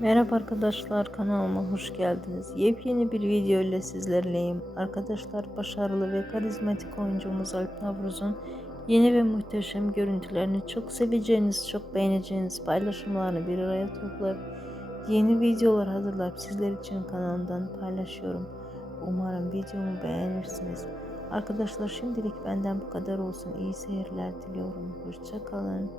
Merhaba arkadaşlar kanalıma hoş geldiniz. Yepyeni bir video ile sizlerleyim. Arkadaşlar başarılı ve karizmatik oyuncumuz Alp Navruz'un yeni ve muhteşem görüntülerini çok seveceğiniz, çok beğeneceğiniz paylaşımlarını bir araya toplayıp yeni videolar hazırlayıp sizler için kanalımdan paylaşıyorum. Umarım videomu beğenirsiniz. Arkadaşlar şimdilik benden bu kadar olsun. İyi seyirler diliyorum. Hoşçakalın.